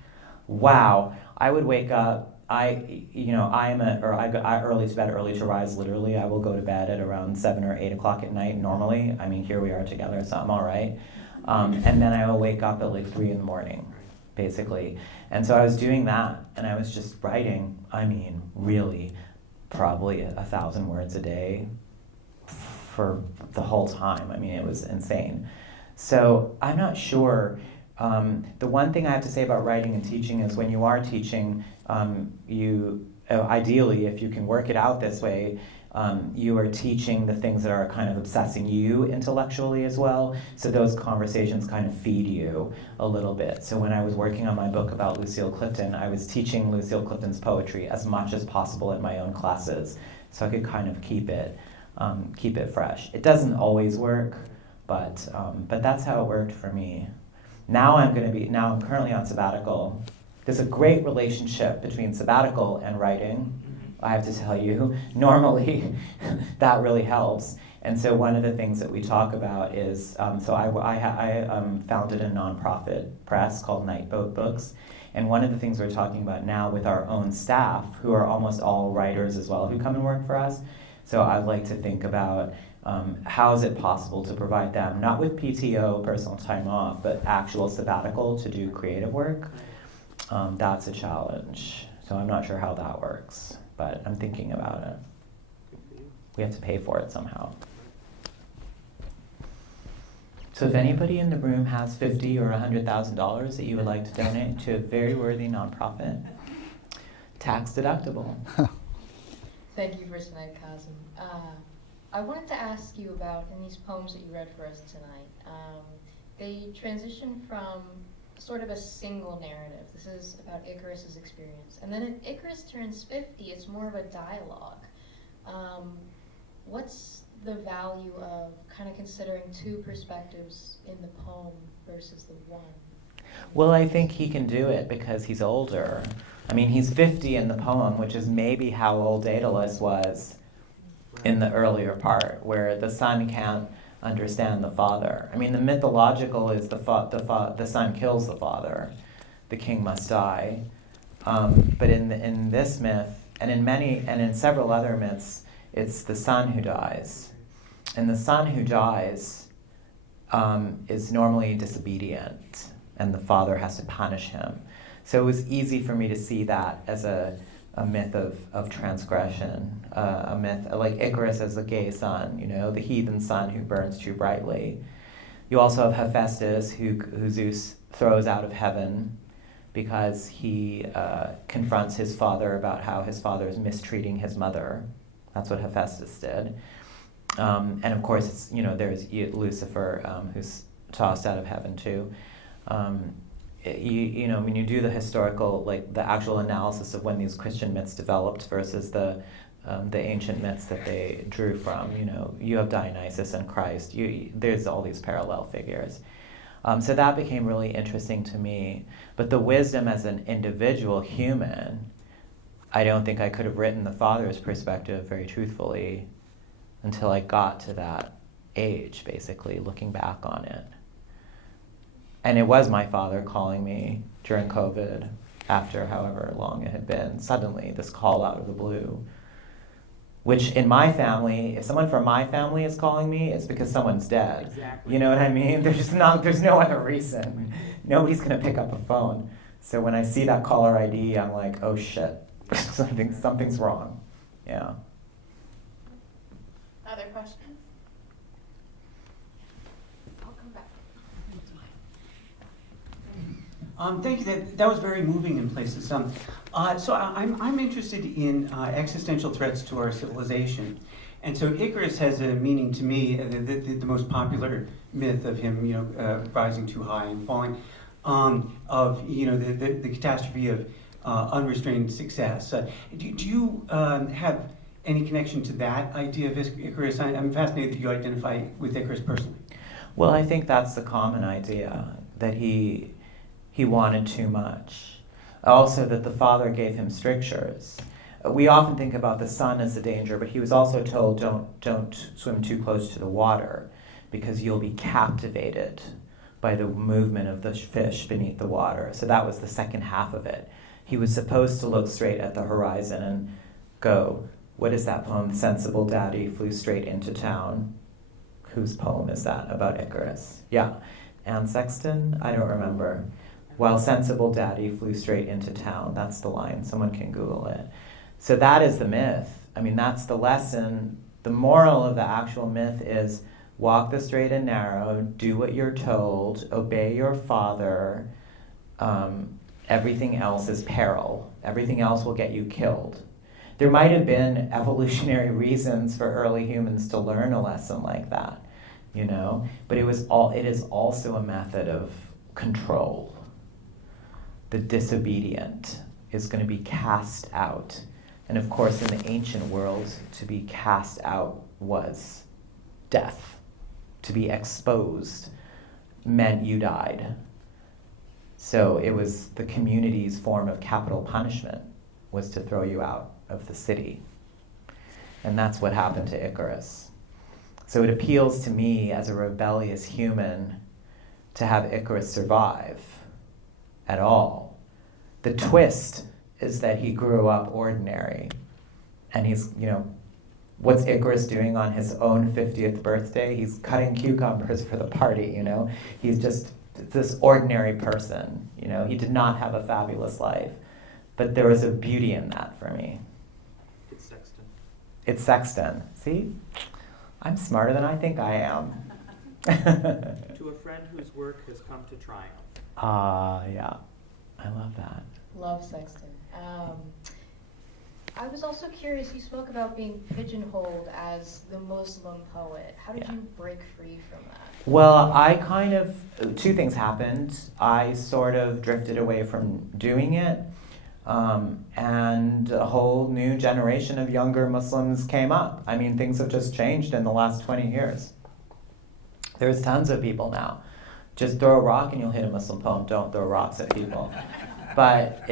Wow. I would wake up, I early to bed, early to rise, literally. I will go to bed at around 7 or 8 o'clock at night normally. I mean, here we are together, so I'm all right. And then I will wake up at like 3 in the morning, basically. And so I was doing that, and I was just writing, I mean, really, probably 1,000 words a day for the whole time. I mean, it was insane. So I'm not sure. The one thing I have to say about writing and teaching is when you are teaching, ideally, if you can work it out this way, you are teaching the things that are kind of obsessing you intellectually as well. So those conversations kind of feed you a little bit. So when I was working on my book about Lucille Clifton, I was teaching Lucille Clifton's poetry as much as possible in my own classes, so I could kind of keep it fresh. It doesn't always work, but that's how it worked for me. Now I'm currently on sabbatical. There's a great relationship between sabbatical and writing, I have to tell you. Normally, that really helps. And so one of the things that we talk about is, I founded a nonprofit press called Nightboat Books. And one of the things we're talking about now with our own staff, who are almost all writers as well, who come and work for us. So I'd like to think about how is it possible to provide them, not with PTO, personal time off, but actual sabbatical to do creative work. That's a challenge. So I'm not sure how that works, but I'm thinking about it. We have to pay for it somehow. So if anybody in the room has $50,000 or $100,000 that you would like to donate to a very worthy nonprofit, tax deductible. Thank you for tonight, Kazim. I wanted to ask you about, in these poems that you read for us tonight, they transition from sort of a single narrative. This is about Icarus's experience. And then when Icarus turns 50, it's more of a dialogue. What's the value of kind of considering two perspectives in the poem versus the one? Well, I think he can do it because he's older. I mean, he's 50 in the poem, which is maybe how old Daedalus was in the earlier part, where the son can't understand the father. I mean, the mythological is the son kills the father, the king must die. But in this myth, and in several other myths, it's the son who dies. And the son who dies is normally disobedient, and the father has to punish him. So it was easy for me to see that as a myth of transgression, a myth like Icarus as a gay son, the heathen son who burns too brightly. You also have Hephaestus, who Zeus throws out of heaven because he confronts his father about how his father is mistreating his mother. That's what Hephaestus did. And of course, there's Lucifer, who's tossed out of heaven too. When you do the historical, the actual analysis of when these Christian myths developed versus the ancient myths that they drew from, you have Dionysus and Christ. There's all these parallel figures. So that became really interesting to me. But the wisdom as an individual human I don't think I could have written the father's perspective very truthfully until I got to that age, basically, looking back on it. And it was my father calling me during COVID, after however long it had been, suddenly, this call out of the blue. Which in my family, if someone from my family is calling me, it's because someone's dead. Exactly. You know what I mean? There's no other reason. Nobody's gonna pick up a phone. So when I see that caller ID, I'm like, oh shit, something's wrong. Yeah. Other questions? I'll come back. Thank you. That was very moving in places. So I'm interested in existential threats to our civilization, and so Icarus has a meaning to me. The most popular myth of him, rising too high and falling, of the catastrophe of unrestrained success. Do you have any connection to that idea of Icarus? I'm fascinated that you identify with Icarus personally. Well, I think that's the common idea, that he wanted too much. Also, that the father gave him strictures. We often think about the sun as a danger, but he was also told, don't swim too close to the water, because you'll be captivated by the movement of the fish beneath the water. So that was the second half of it. He was supposed to look straight at the horizon and go, what is that poem? Sensible Daddy Flew Straight into Town. Whose poem is that about Icarus? Yeah, Anne Sexton? I don't remember. While sensible daddy flew straight into town. That's the line. Someone can Google it. So that is the myth. I mean, that's the lesson. The moral of the actual myth is walk the straight and narrow, do what you're told, obey your father. Everything else is peril. Everything else will get you killed. There might have been evolutionary reasons for early humans to learn a lesson like that, but it is also a method of control. The disobedient is going to be cast out. And of course, in the ancient world, to be cast out was death. To be exposed meant you died. So it was the community's form of capital punishment, was to throw you out of the city. And that's what happened to Icarus. So it appeals to me as a rebellious human to have Icarus survive at all. The twist is that he grew up ordinary, and he's, what's Icarus doing on his own 50th birthday? He's cutting cucumbers for the party, He's just this ordinary person, He did not have a fabulous life, but there was a beauty in that for me. It's Sexton. It's Sexton. See? I'm smarter than I think I am. To a friend whose work has come to triumph. Yeah. I love that. Love Sexton. I was also curious, you spoke about being pigeonholed as the Muslim poet. How did you break free from that? Well, two things happened. I sort of drifted away from doing it, and a whole new generation of younger Muslims came up. I mean, things have just changed in the last 20 years. There's tons of people now. Just throw a rock and you'll hit a Muslim poem. Don't throw rocks at people. But,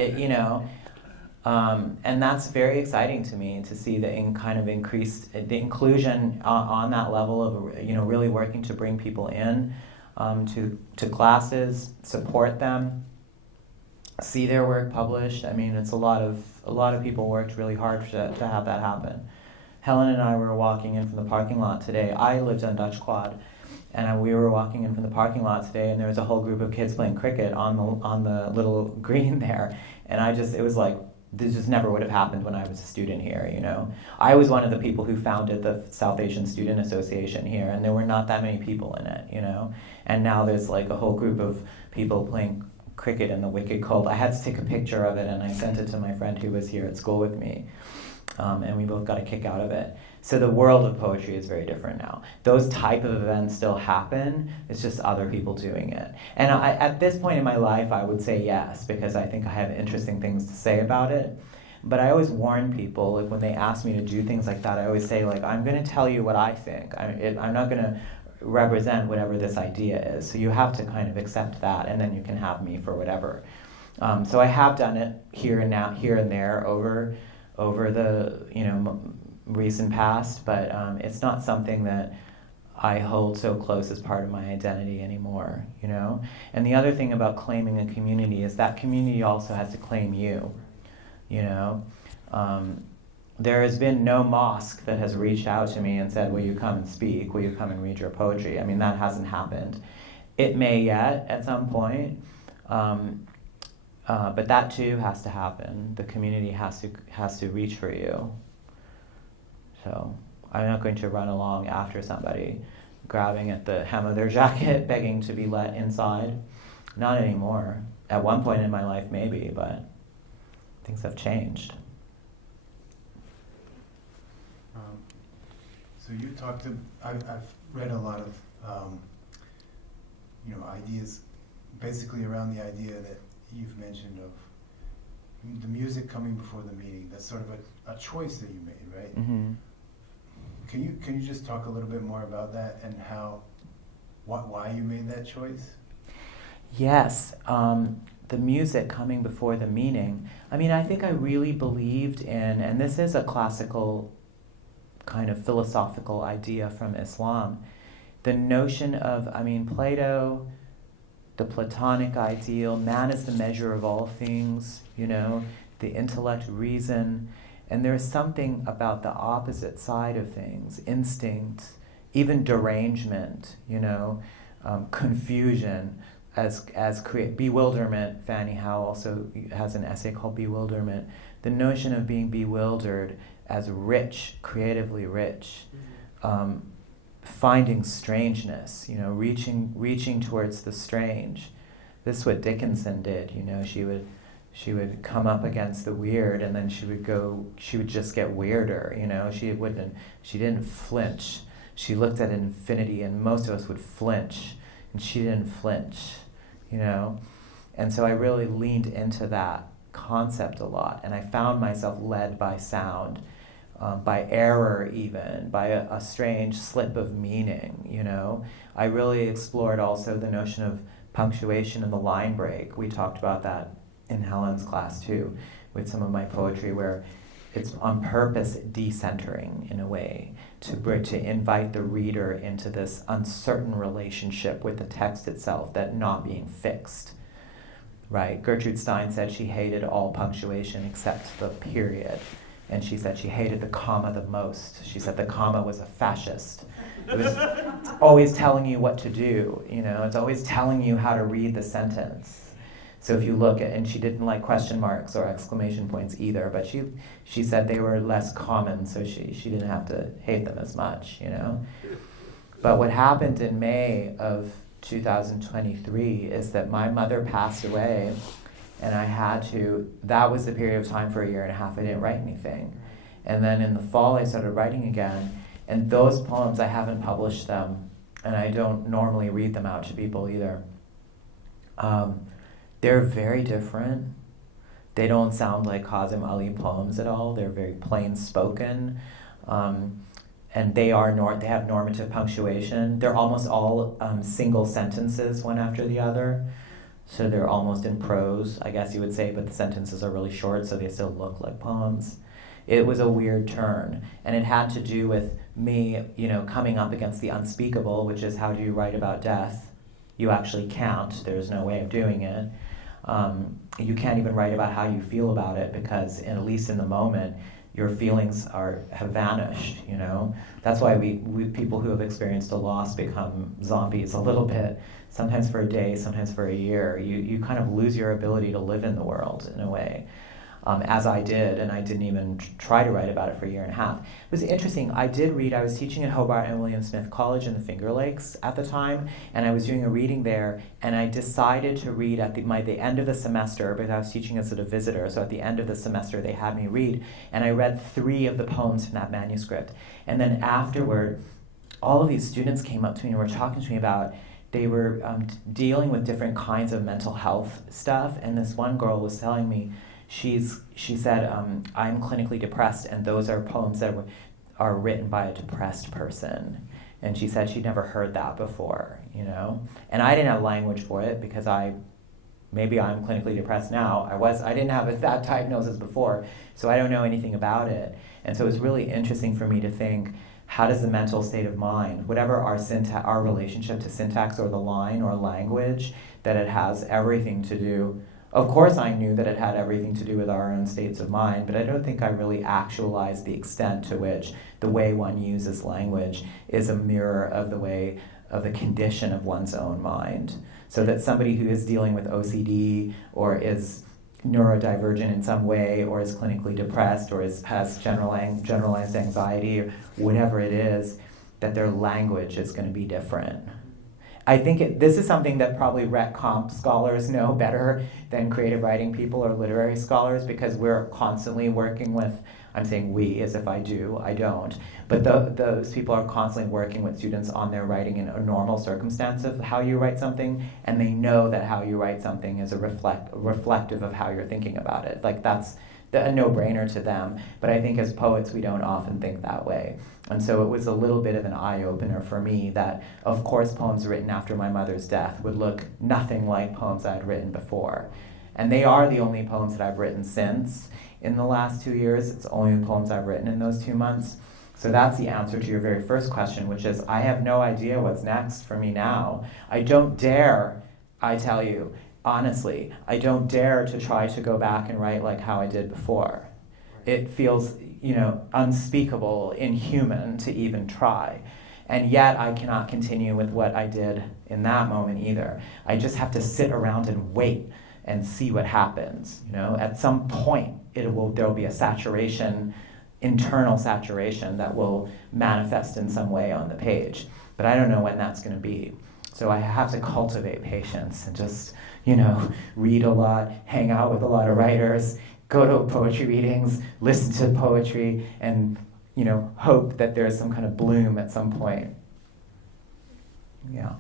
and that's very exciting to me, to see the the inclusion on that level of, really working to bring people in to classes, support them, see their work published. I mean, it's a lot of people worked really hard to have that happen. Helen and I were walking in from the parking lot today. I lived on Dutch Quad. And we were walking in from the parking lot today, and there was a whole group of kids playing cricket on the little green there. And it was like, this just never would have happened when I was a student here, I was one of the people who founded the South Asian Student Association here, and there were not that many people in it, And now there's like a whole group of people playing cricket in the wicked cold. I had to take a picture of it, and I sent it to my friend who was here at school with me. And we both got a kick out of it. So the world of poetry is very different now. Those type of events still happen. It's just other people doing it. And at this point in my life, I would say yes, because I think I have interesting things to say about it. But I always warn people, like when they ask me to do things like that, I always say, like, I'm going to tell you what I think. I'm not going to represent whatever this idea is. So you have to kind of accept that, and then you can have me for whatever. So I have done it here and there over the recent past, but it's not something that I hold so close as part of my identity anymore, you know? And the other thing about claiming a community is that community also has to claim you, you know? There has been no mosque that has reached out to me and said, will you come and speak? Will you come and read your poetry? I mean, that hasn't happened. It may yet at some point, but that too has to happen. The community has to reach for you. So I'm not going to run along after somebody, grabbing at the hem of their jacket, begging to be let inside. Not anymore. At one point in my life, maybe, but things have changed. So you talked to, I've read a lot of, ideas, basically around the idea that you've mentioned of the music coming before the meaning. That's sort of a choice that you made, right? Mm-hmm. Can you just talk a little bit more about that and why you made that choice? Yes, the music coming before the meaning. I mean, I think I really believed in, and this is a classical kind of philosophical idea from Islam, the notion of, Plato, the Platonic ideal, man is the measure of all things, you know, the intellect, reason, and there's something about the opposite side of things, instinct, even derangement, you know, confusion, bewilderment. Fanny Howe also has an essay called Bewilderment. The notion of being bewildered as rich, creatively rich, finding strangeness, you know, reaching towards the strange. This is what Dickinson did, you know. She would come up against the weird, and then she would just get weirder, you know. She didn't flinch. She looked at infinity, and most of us would flinch, and she didn't flinch, you know. And so I really leaned into that concept a lot, and I found myself led by sound, by error even, by a strange slip of meaning, you know. I really explored also the notion of punctuation and the line break. We talked about that in Helen's class too, with some of my poetry, where it's on purpose decentering in a way, to invite the reader into this uncertain relationship with the text itself, that not being fixed, right? Gertrude Stein said she hated all punctuation except the period. And she said she hated the comma the most. She said the comma was a fascist. It was always telling you what to do, you know. It's always telling you how to read the sentence. So if you look at, and she didn't like question marks or exclamation points either, but she said they were less common, so she didn't have to hate them as much, you know. But what happened in May of 2023 is that my mother passed away, and that was the period of time for a year and a half I didn't write anything. And then in the fall I started writing again, and those poems, I haven't published them, and I don't normally read them out to people either. They're very different. They don't sound like Kazim Ali poems at all. They're very plain spoken, and they have normative punctuation. They're almost all single sentences, one after the other. So they're almost in prose, I guess you would say, but the sentences are really short, so they still look like poems. It was a weird turn, and it had to do with me, you know, coming up against the unspeakable, which is, how do you write about death? You actually can't. There's no way of doing it. You can't even write about how you feel about it, because at least in the moment, your feelings have vanished, you know? That's why we people who have experienced a loss become zombies a little bit, sometimes for a day, sometimes for a year. You kind of lose your ability to live in the world in a way, as I did, and I didn't even try to write about it for a year and a half. It was interesting. I was teaching at Hobart and William Smith College in the Finger Lakes at the time, and I was doing a reading there, and I decided to read at the end of the semester, because I was teaching as a visitor, so at the end of the semester they had me read, and I read 3 of the poems from that manuscript. And then afterward, all of these students came up to me and were talking to me about, they were dealing with different kinds of mental health stuff, and this one girl was telling me, she said, I'm clinically depressed, and those are poems that are written by a depressed person. And she said she'd never heard that before, you know? And I didn't have language for it, because I maybe I'm clinically depressed now. I didn't have that diagnosis before, so I don't know anything about it. And so it's really interesting for me to think, how does the mental state of mind, whatever our relationship to syntax or the line or language, that it has everything to do. Of course I knew that it had everything to do with our own states of mind, but I don't think I really actualized the extent to which the way one uses language is a mirror of the condition of one's own mind. So that somebody who is dealing with OCD or is neurodivergent in some way or is clinically depressed or has generalized anxiety or whatever it is, that their language is going to be different. I think this is something that probably rec comp scholars know better than creative writing people or literary scholars, because we're constantly working with, I'm saying we as if I do, I don't, but those people are constantly working with students on their writing in a normal circumstance of how you write something, and they know that how you write something is reflective of how you're thinking about it. Like that's a no-brainer to them, but I think as poets we don't often think that way. And so it was a little bit of an eye-opener for me that, of course, poems written after my mother's death would look nothing like poems I'd written before. And they are the only poems that I've written since in the last 2 years. It's only the poems I've written in those 2 months. So that's the answer to your very first question, which is I have no idea what's next for me now. I don't dare, I tell you, honestly, I don't dare to try to go back and write like how I did before. It feels, unspeakable, inhuman to even try. And yet I cannot continue with what I did in that moment either. I just have to sit around and wait and see what happens. At some point there'll be a saturation, internal saturation that will manifest in some way on the page. But I don't know when that's going to be. So I have to cultivate patience and just, read a lot, hang out with a lot of writers, go to poetry readings, listen to poetry, and, hope that there's some kind of bloom at some point. Yeah.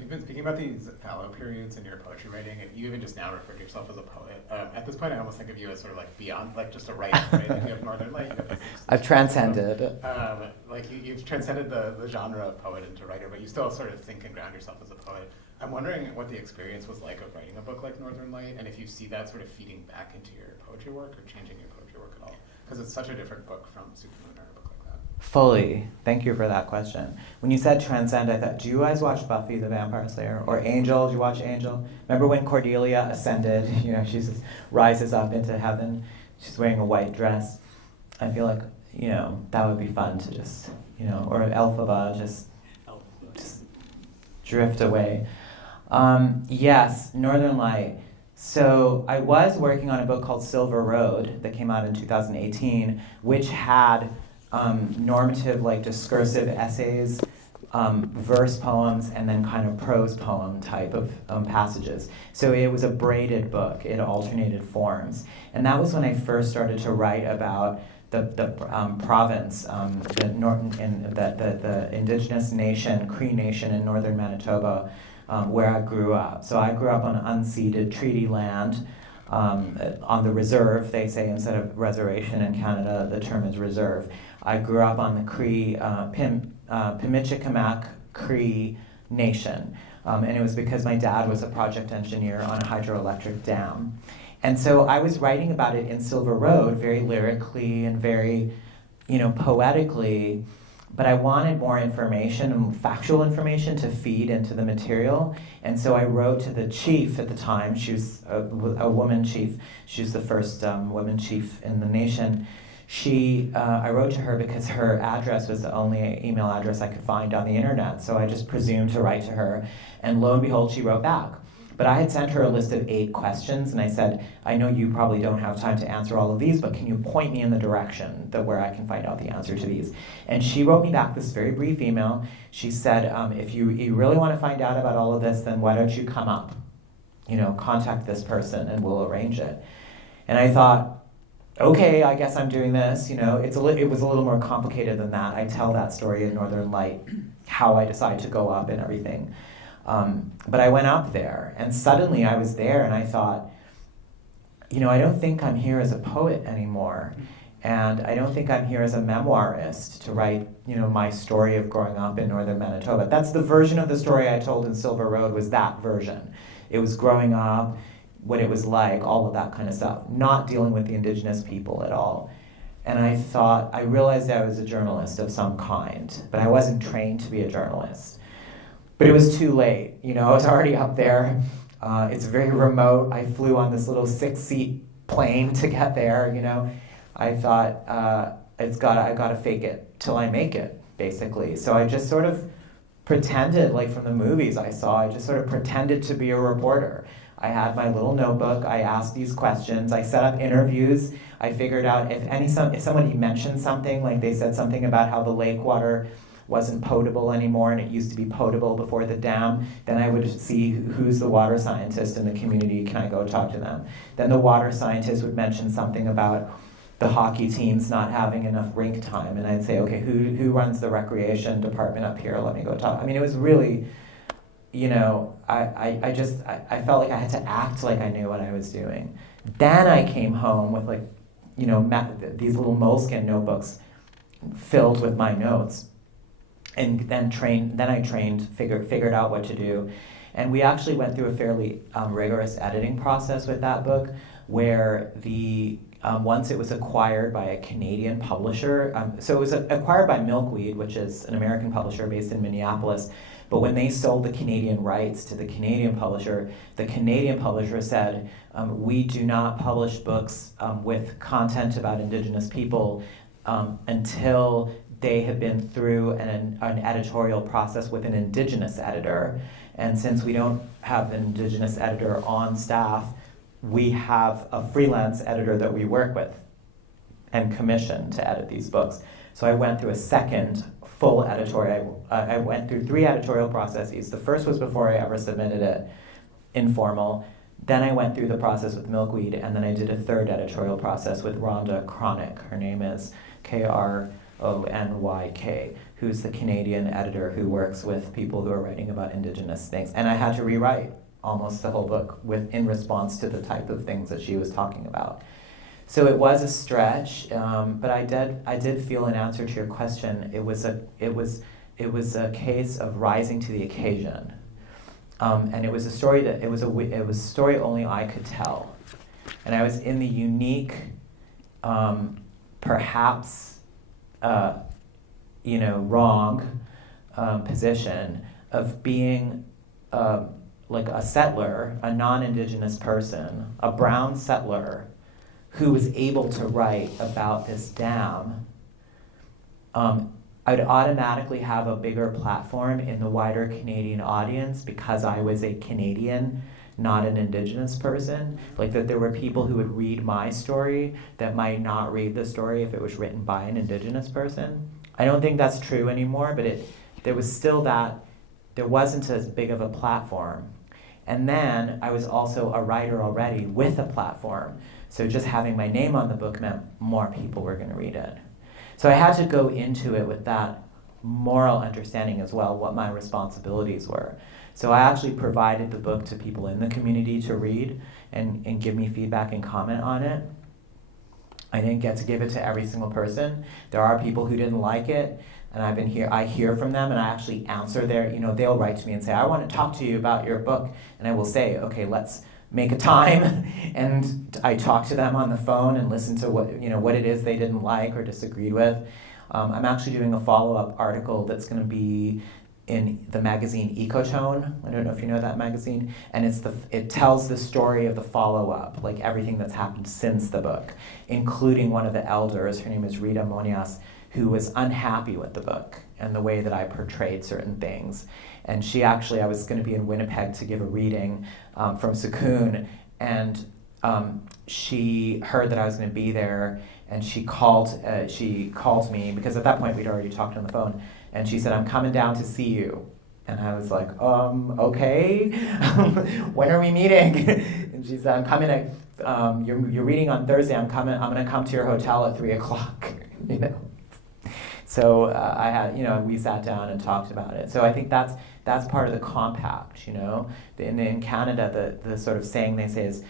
You've been speaking about these fallow periods in your poetry writing, and you even just now referred to yourself as a poet. At this point, I almost think of you as sort of like beyond, like just a writer, right? Like you have Northern Light. You have this I've transcended. You've transcended the genre of poet into writer, but you still sort of think and ground yourself as a poet. I'm wondering what the experience was like of writing a book like Northern Light, and if you see that sort of feeding back into your poetry work or changing your poetry work at all. Because it's such a different book from Sukun or a book like that. Fully. Thank you for that question. When you said transcend, I thought, do you guys watch Buffy the Vampire Slayer? Or Angel? Do you watch Angel? Remember when Cordelia ascended? She just rises up into heaven. She's wearing a white dress. I feel like, that would be fun to just, or Elphaba, just drift away. Yes, Northern Light. So I was working on a book called Silver Road that came out in 2018, which had normative, discursive essays, verse poems, and then kind of prose poem type of passages. So it was a braided book. It alternated forms. And that was when I first started to write about the province, the indigenous nation, Cree Nation in northern Manitoba, where I grew up. So I grew up on unceded treaty land, on the reserve, they say, instead of reservation in Canada, the term is reserve. I grew up on the Cree, Pimichikamak Cree Nation, and it was because my dad was a project engineer on a hydroelectric dam. And so I was writing about it in Silver Road very lyrically and very, poetically, but I wanted more information and factual information to feed into the material. And so I wrote to the chief at the time. She was a woman chief. She was the first woman chief in the nation. I wrote to her because her address was the only email address I could find on the internet. So I just presumed to write to her. And lo and behold, she wrote back. But I had sent her a list of 8 questions, and I said, I know you probably don't have time to answer all of these, but can you point me in the direction where I can find out the answer to these? And she wrote me back this very brief email. She said, if you really want to find out about all of this, then why don't you come up? Contact this person, and we'll arrange it. And I thought, okay, I guess I'm doing this. It was a little more complicated than that. I tell that story in Northern Light, how I decided to go up and everything. But I went up there, and suddenly I was there, and I thought, I don't think I'm here as a poet anymore. And I don't think I'm here as a memoirist to write, my story of growing up in northern Manitoba. That's the version of the story I told in Silver Road, was that version. It was growing up, what it was like, all of that kind of stuff, not dealing with the Indigenous people at all. And I realized I was a journalist of some kind, but I wasn't trained to be a journalist. But it was too late, I was already up there. It's very remote. I flew on this little 6-seat plane to get there, I thought, I gotta fake it till I make it, basically. So I just sort of pretended, like from the movies I saw, I just sort of pretended to be a reporter. I had my little notebook, I asked these questions, I set up interviews, I figured out if somebody mentioned something, like they said something about how the lake water wasn't potable anymore and it used to be potable before the dam, then I would see who's the water scientist in the community, can I go talk to them? Then the water scientist would mention something about the hockey teams not having enough rink time, and I'd say, okay, who runs the recreation department up here? Let me go talk. I mean, it was really, I felt like I had to act like I knew what I was doing. Then I came home with these little moleskin notebooks filled with my notes, and then I trained, figured out what to do. And we actually went through a fairly rigorous editing process with that book, where once it was acquired by a Canadian publisher, so it was acquired by Milkweed, which is an American publisher based in Minneapolis, but when they sold the Canadian rights to the Canadian publisher said, we do not publish books with content about Indigenous people until they have been through an editorial process with an Indigenous editor. And since we don't have an Indigenous editor on staff, we have a freelance editor that we work with and commission to edit these books. So I went through a second full editorial. I went through 3 editorial processes. The first was before I ever submitted it, informal. Then I went through the process with Milkweed, and then I did a third editorial process with Rhonda Kronick. Her name is Kronyk, who's the Canadian editor who works with people who are writing about Indigenous things. And I had to rewrite almost the whole book in response to the type of things that she was talking about. So it was a stretch, but I did feel, in answer to your question, it was a case of rising to the occasion, and it was a story it was a story only I could tell, and I was in the unique, perhaps, wrong position of being like a settler, a non-Indigenous person, a brown settler, who was able to write about this dam. I'd automatically have a bigger platform in the wider Canadian audience because I was a Canadian, not an Indigenous person. Like that there were people who would read my story that might not read the story if it was written by an Indigenous person. I don't think that's true anymore, but there was still that, there wasn't as big of a platform. And then I was also a writer already with a platform. So just having my name on the book meant more people were going to read it. So I had to go into it with that moral understanding as well, what my responsibilities were. So I actually provided the book to people in the community to read and give me feedback and comment on it. I didn't get to give it to every single person. There are people who didn't like it, and I hear from them, and I actually answer they'll write to me and say, I want to talk to you about your book. And I will say, okay, let's make a time. And I talk to them on the phone and listen to what it is they didn't like or disagreed with. I'm actually doing a follow-up article that's going to be in the magazine Ecotone. I don't know if you know that magazine. And it tells the story of the follow-up, like everything that's happened since the book, including one of the elders, her name is Rita Monias, who was unhappy with the book and the way that I portrayed certain things. And I was going to be in Winnipeg to give a reading from Sukun, and she heard that I was going to be there, and she called me, because at that point we'd already talked on the phone, and she said, I'm coming down to see you. And I was like, okay, when are we meeting? And she said, I'm coming you're reading on Thursday, I'm going to come to your hotel at 3:00, So I had, we sat down and talked about it. So I think that's part of the compact, In Canada, the sort of saying they say is,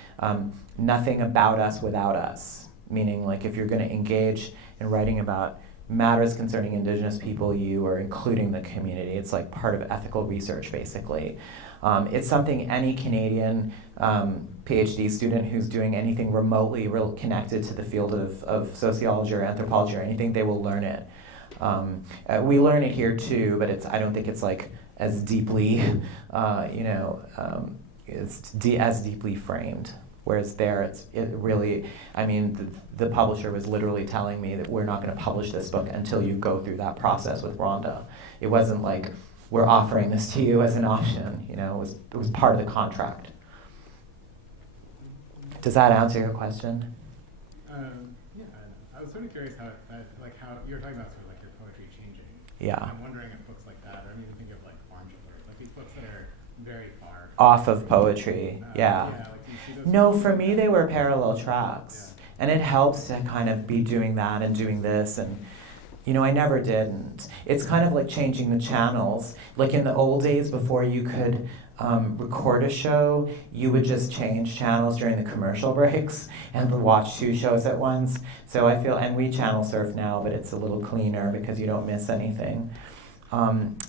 nothing about us without us. meaning like if you're going to engage in writing about matters concerning Indigenous people, you are including the community. It's like part of ethical research, basically. It's something any Canadian PhD student who's doing anything remotely connected to the field of sociology or anthropology or anything, they will learn it. We learn it here too, but I don't think it's like as deeply, as deeply framed. Whereas there, the publisher was literally telling me that we're not going to publish this book until you go through that process with Rhonda. It wasn't like, we're offering this to you as an option. It was part of the contract. Does that answer your question? I was sort of curious how you're talking about sort of like your poetry changing. Yeah. I'm wondering if books like that, or I'm even thinking of like Orange Alert, like these books that are very far off of poetry. Yeah. Like, do you see those No, for me they were parallel tracks, and it helps to kind of be doing that and doing this, and I never didn't. It's kind of like changing the channels. Like in the old days, before you could record a show, you would just change channels during the commercial breaks and watch 2 shows at once. So I feel, and we channel surf now, but it's a little cleaner because you don't miss anything.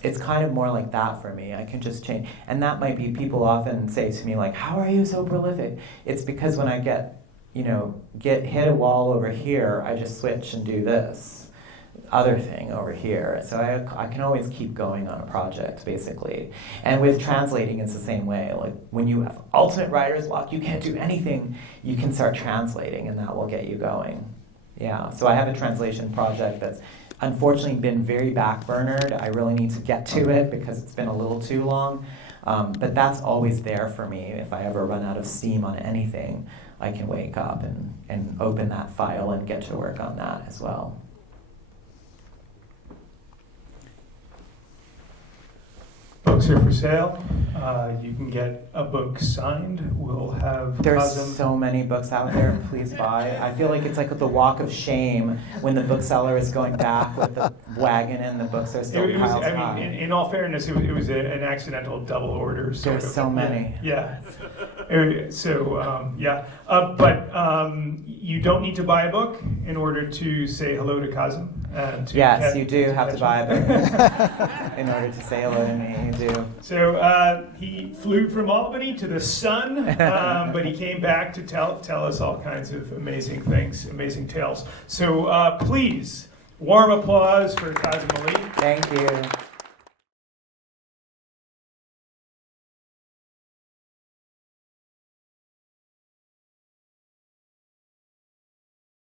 It's kind of more like that for me. I can just change. And that might be, people often say to me like, how are you so prolific? It's because when I get hit a wall over here, I just switch and do this other thing over here. So I can always keep going on a project, basically. And with translating, it's the same way. Like when you have ultimate writer's block, you can't do anything. You can start translating, and that will get you going. Yeah, so I have a translation project that's unfortunately been very backburnered. I really need to get to it because it's been a little too long. But that's always there for me. If I ever run out of steam on anything, I can wake up and open that file and get to work on that as well. Books are for sale. You can get a book signed. We'll have There's Kazim. so many books out there. Please buy. I feel like it's like the walk of shame when the bookseller is going back with the wagon and the books are still piled high. In all fairness, it was an accidental double order. There's so many. Yeah. But you don't need to buy a book in order to say hello to Kazim. Yes, you do have to buy a book in order to say hello to me. You do. So he flew from Albany to the sun, but he came back to tell us all kinds of amazing things, amazing tales. So please, warm applause for Kazim Ali. Thank you.